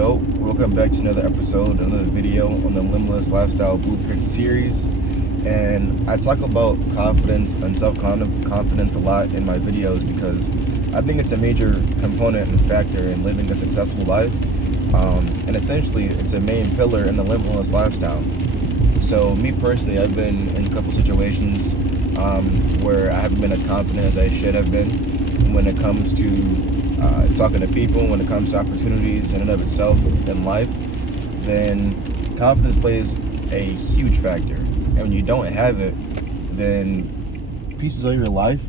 yo, welcome back to another episode, another video on the Limitless Lifestyle Blueprint series. And I talk about confidence and self-confidence a lot in my videos because I think it's a major component and factor in living a successful life. And essentially, it's a main pillar in the Limitless Lifestyle. So me personally, I've been in a couple situations where I haven't been as confident as I should have been when it comes to talking to people, when it comes to opportunities in and of itself in life. Then confidence plays a huge factor. And when you don't have it, then pieces of your life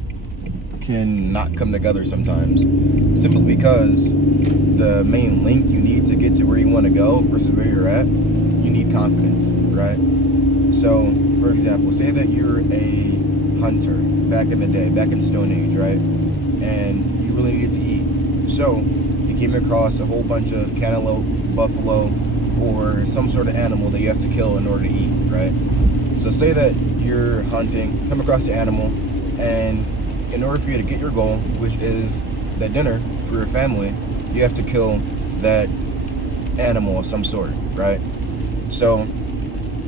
can not come together sometimes. Simply because the main link you need to get to where you want to go versus where you're at, you need confidence, right? So, for example, say that you're a hunter back in the day, back in Stone Age, right? And you really needed to eat. So, you came across a whole bunch of cantaloupe, buffalo, or some sort of animal that you have to kill in order to eat, right? So say that you're hunting, come across the animal, and in order for you to get your goal, which is that dinner for your family, you have to kill that animal of some sort, right? So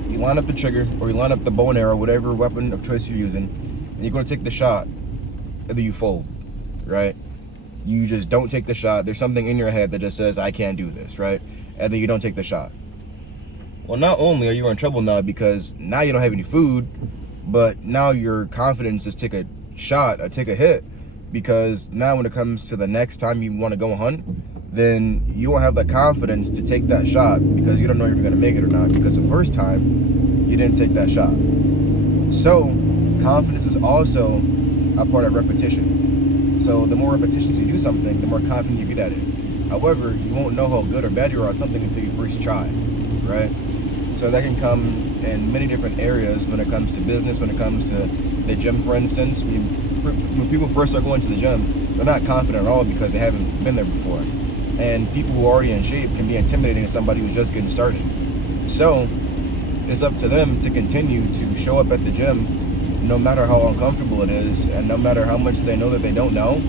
you line up the trigger, or you line up the bow and arrow, whatever weapon of choice you're using, and you're going to take the shot, and then you fold, right? You just don't take the shot. There's something in your head that just says, I can't do this, right? And then you don't take the shot. Well, not only are you in trouble now because now you don't have any food, but now your confidence is take a shot, take a hit, because now when it comes to the next time you want to go hunt, then you won't have the confidence to take that shot because you don't know if you're going to make it or not, because the first time you didn't take that shot. So confidence is also a part of repetition. So the more repetitions you do something, the more confident you get at it. However, you won't know how good or bad you are at something until you first try, right? So that can come in many different areas when it comes to business, when it comes to the gym, for instance. When people first start going to the gym, they're not confident at all because they haven't been there before. And people who are already in shape can be intimidating to somebody who's just getting started. So it's up to them to continue to show up at the gym no matter how uncomfortable it is and no matter how much they know that they don't know,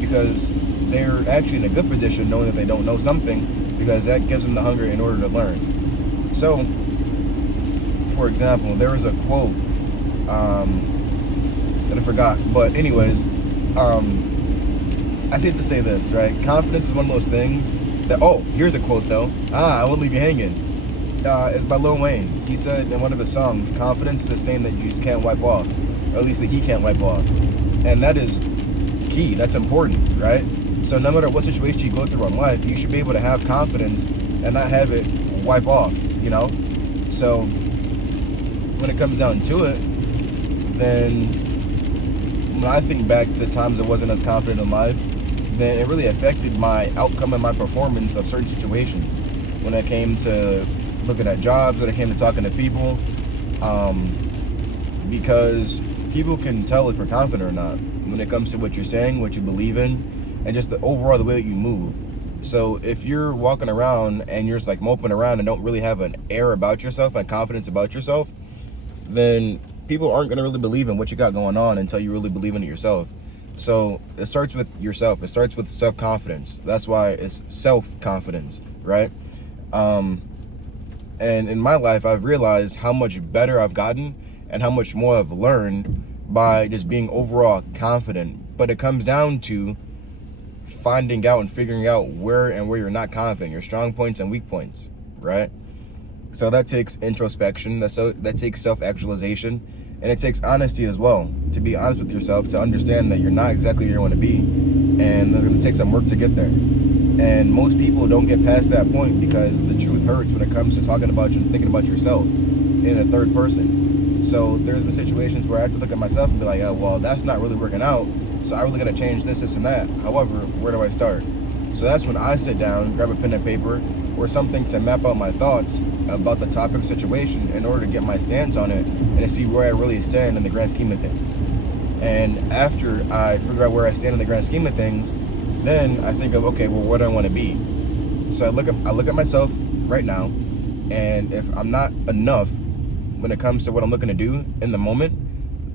because they're actually in a good position knowing that they don't know something, because that gives them the hunger in order to learn. So, for example, there was a quote that I forgot, but anyways, I hate to say this, right? Confidence is one of those things that, oh, here's a quote though. I won't leave you hanging. It's by Lil Wayne. He said in one of his songs, confidence is a stain that you just can't wipe off, or at least that he can't wipe off. And that is key. That's important, right? So no matter what situation you go through in life, you should be able to have confidence and not have it wipe off, you know? So when it comes down to it, then when I think back to times I wasn't as confident in life, then it really affected my outcome and my performance of certain situations. When it came to looking at jobs, when it came to talking to people, because people can tell if you're confident or not when it comes to what you're saying, what you believe in, and just the overall the way that you move. So if you're walking around and you're just like moping around and don't really have an air about yourself and confidence about yourself, then people aren't going to really believe in what you got going on until you really believe in it yourself. So it starts with yourself. It starts with self-confidence. That's why it's self-confidence, right? And in my life, I've realized how much better I've gotten and how much more I've learned by just being overall confident. But it comes down to finding out and figuring out where you're not confident, your strong points and weak points, right? So that takes introspection, that takes self-actualization, and it takes honesty as well, to be honest with yourself, to understand that you're not exactly where you want to be, and there's going to take some work to get there. And most people don't get past that point because the truth hurts when it comes to talking about you and thinking about yourself in a third person. So there's been situations where I have to look at myself and be like, oh, well, that's not really working out, so I really got to change this and that. However, where do I start? So that's when I sit down, grab a pen and paper or something to map out my thoughts about the topic or situation in order to get my stance on it and to see where I really stand in the grand scheme of things. And after I figure out where I stand in the grand scheme of things, then I think of, okay, well, where do I want to be? So I look at myself right now, and if I'm not enough when it comes to what I'm looking to do in the moment,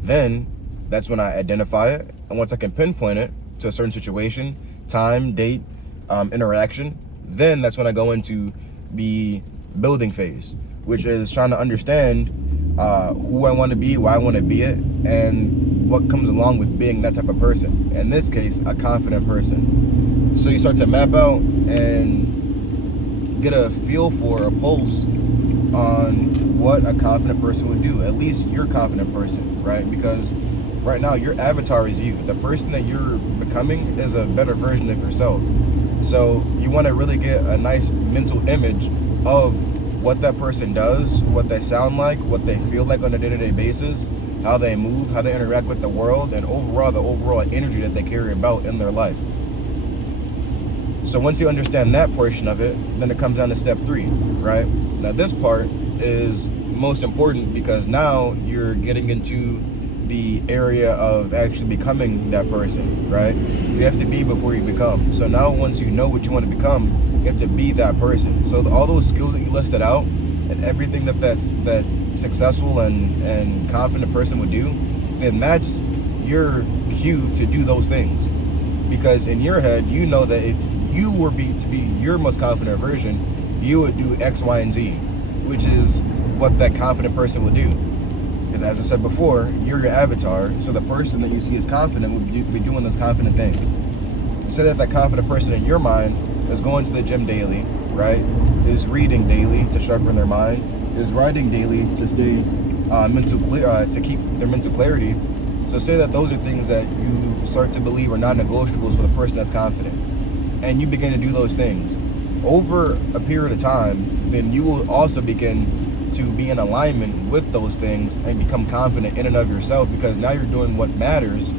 then that's when I identify it. And once I can pinpoint it to a certain situation, time, date, interaction, Then that's when I go into the building phase, which is trying to understand who I want to be, why I want to be it, and what comes along with being that type of person. In this case, a confident person. So you start to map out and get a feel for a pulse on what a confident person would do. At least you're a confident person, right? Because right now your avatar is you. The person that you're becoming is a better version of yourself. So you want to really get a nice mental image of what that person does, what they sound like, what they feel like on a day-to-day basis, how they move, how they interact with the world, and overall the overall energy that they carry about in their life. So once you understand that portion of it, then it comes down to step 3, right? Now this part is most important because now you're getting into the area of actually becoming that person, right? So you have to be before you become. So now once you know what you want to become, you have to be that person. So all those skills that you listed out and everything that successful and confident person would do, then that's your cue to do those things. Because in your head, you know that if you were to be your most confident version, you would do X, Y, and Z, which is what that confident person would do. Because as I said before, you're your avatar, so the person that you see as confident would be doing those confident things. To say that confident person in your mind is going to the gym daily, right? Is reading daily to sharpen their mind, is writing daily to stay to keep their mental clarity. So say that those are things that you start to believe are non-negotiables for the person that's confident. And you begin to do those things. Over a period of time, then you will also begin to be in alignment with those things and become confident in and of yourself, because now you're doing what matters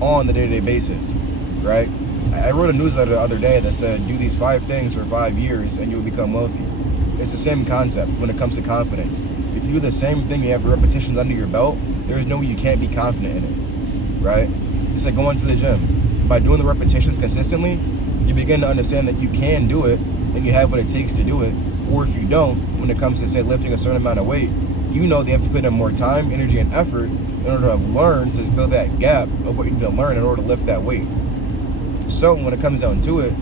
on the day-to-day basis, right? I wrote a newsletter the other day that said, do these 5 things for 5 years and you'll become wealthy. It's the same concept when it comes to confidence. If you do the same thing, you have the repetitions under your belt, there's no way you can't be confident in it, right? It's like going to the gym. By doing the repetitions consistently, you begin to understand that you can do it and you have what it takes to do it. Or if you don't, when it comes to, say, lifting a certain amount of weight, you know they have to put in more time, energy, and effort in order to learn to fill that gap of what you need to learn in order to lift that weight. So when it comes down to it,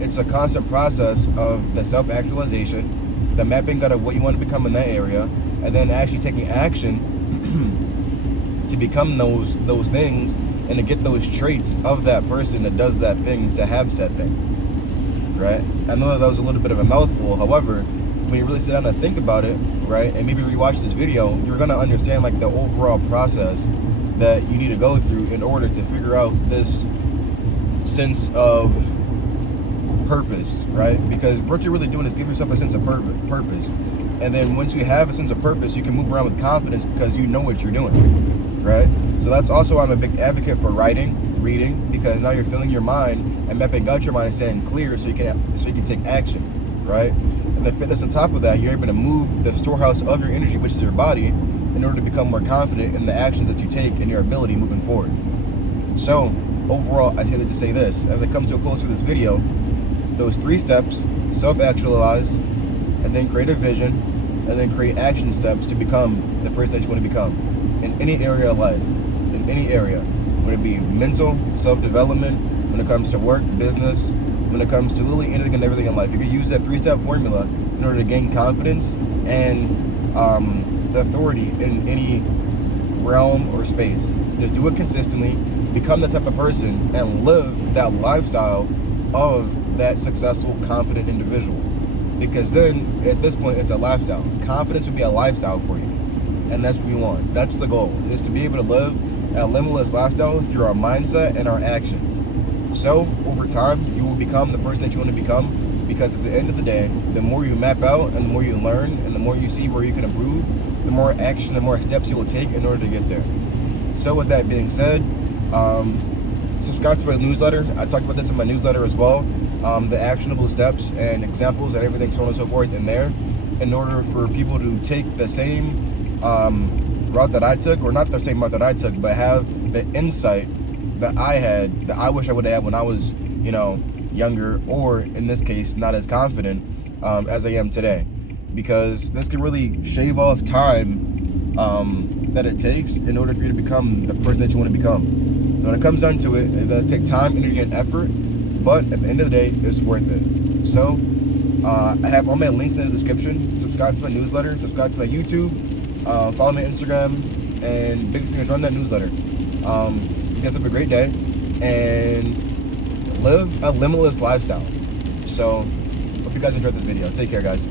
it's a constant process of the self-actualization, the mapping out of what you want to become in that area, and then actually taking action to become those things and to get those traits of that person that does that thing to have said thing. Right? I know that was a little bit of a mouthful. However, when you really sit down and think about it, right, and maybe rewatch this video, you're going to understand like the overall process that you need to go through in order to figure out this sense of purpose, right? Because what you're really doing is give yourself a sense of purpose. And then once you have a sense of purpose, you can move around with confidence because you know what you're doing, right? So that's also why I'm a big advocate for writing, reading, because now you're filling your mind and mapping out your mind and staying clear so you can take action, right? And then fitness on top of that, you're able to move the storehouse of your energy, which is your body, in order to become more confident in the actions that you take and your ability moving forward. So overall, I say that to say this, as I come to a close to this video, those 3 steps: self-actualize, and then create a vision, and then create action steps to become the person that you want to become in any area of life, in any area, whether it be mental, self-development, when it comes to work, business, when it comes to literally anything and everything in life. You can use that 3-step formula in order to gain confidence and the authority in any realm or space. Just do it consistently, become the type of person, and live that lifestyle of that successful, confident individual. Because then, at this point, it's a lifestyle. Confidence would be a lifestyle for you. And that's what we want. That's the goal, is to be able to live a limitless lifestyle through our mindset and our actions. So, over time, you will become the person that you want to become, because at the end of the day, the more you map out and the more you learn and the more you see where you can improve, the more action and more steps you will take in order to get there. So with that being said, subscribe to my newsletter. I talked about this in my newsletter as well. The actionable steps and examples and everything, so on and so forth, in there, in order for people to take the same route that I took, or not the same route that I took, but have the insight that I had, that I wish I would have had when I was, younger, or in this case, not as confident as I am today. Because this can really shave off time that it takes in order for you to become the person that you want to become. So when it comes down to it, it does take time, energy, and effort, but at the end of the day, it's worth it. So I have all my links in the description. Subscribe to my newsletter. Subscribe to my YouTube. Follow my Instagram. And biggest thing is run that newsletter. You guys have a great day. And live a limitless lifestyle. So, hope you guys enjoyed this video. Take care, guys.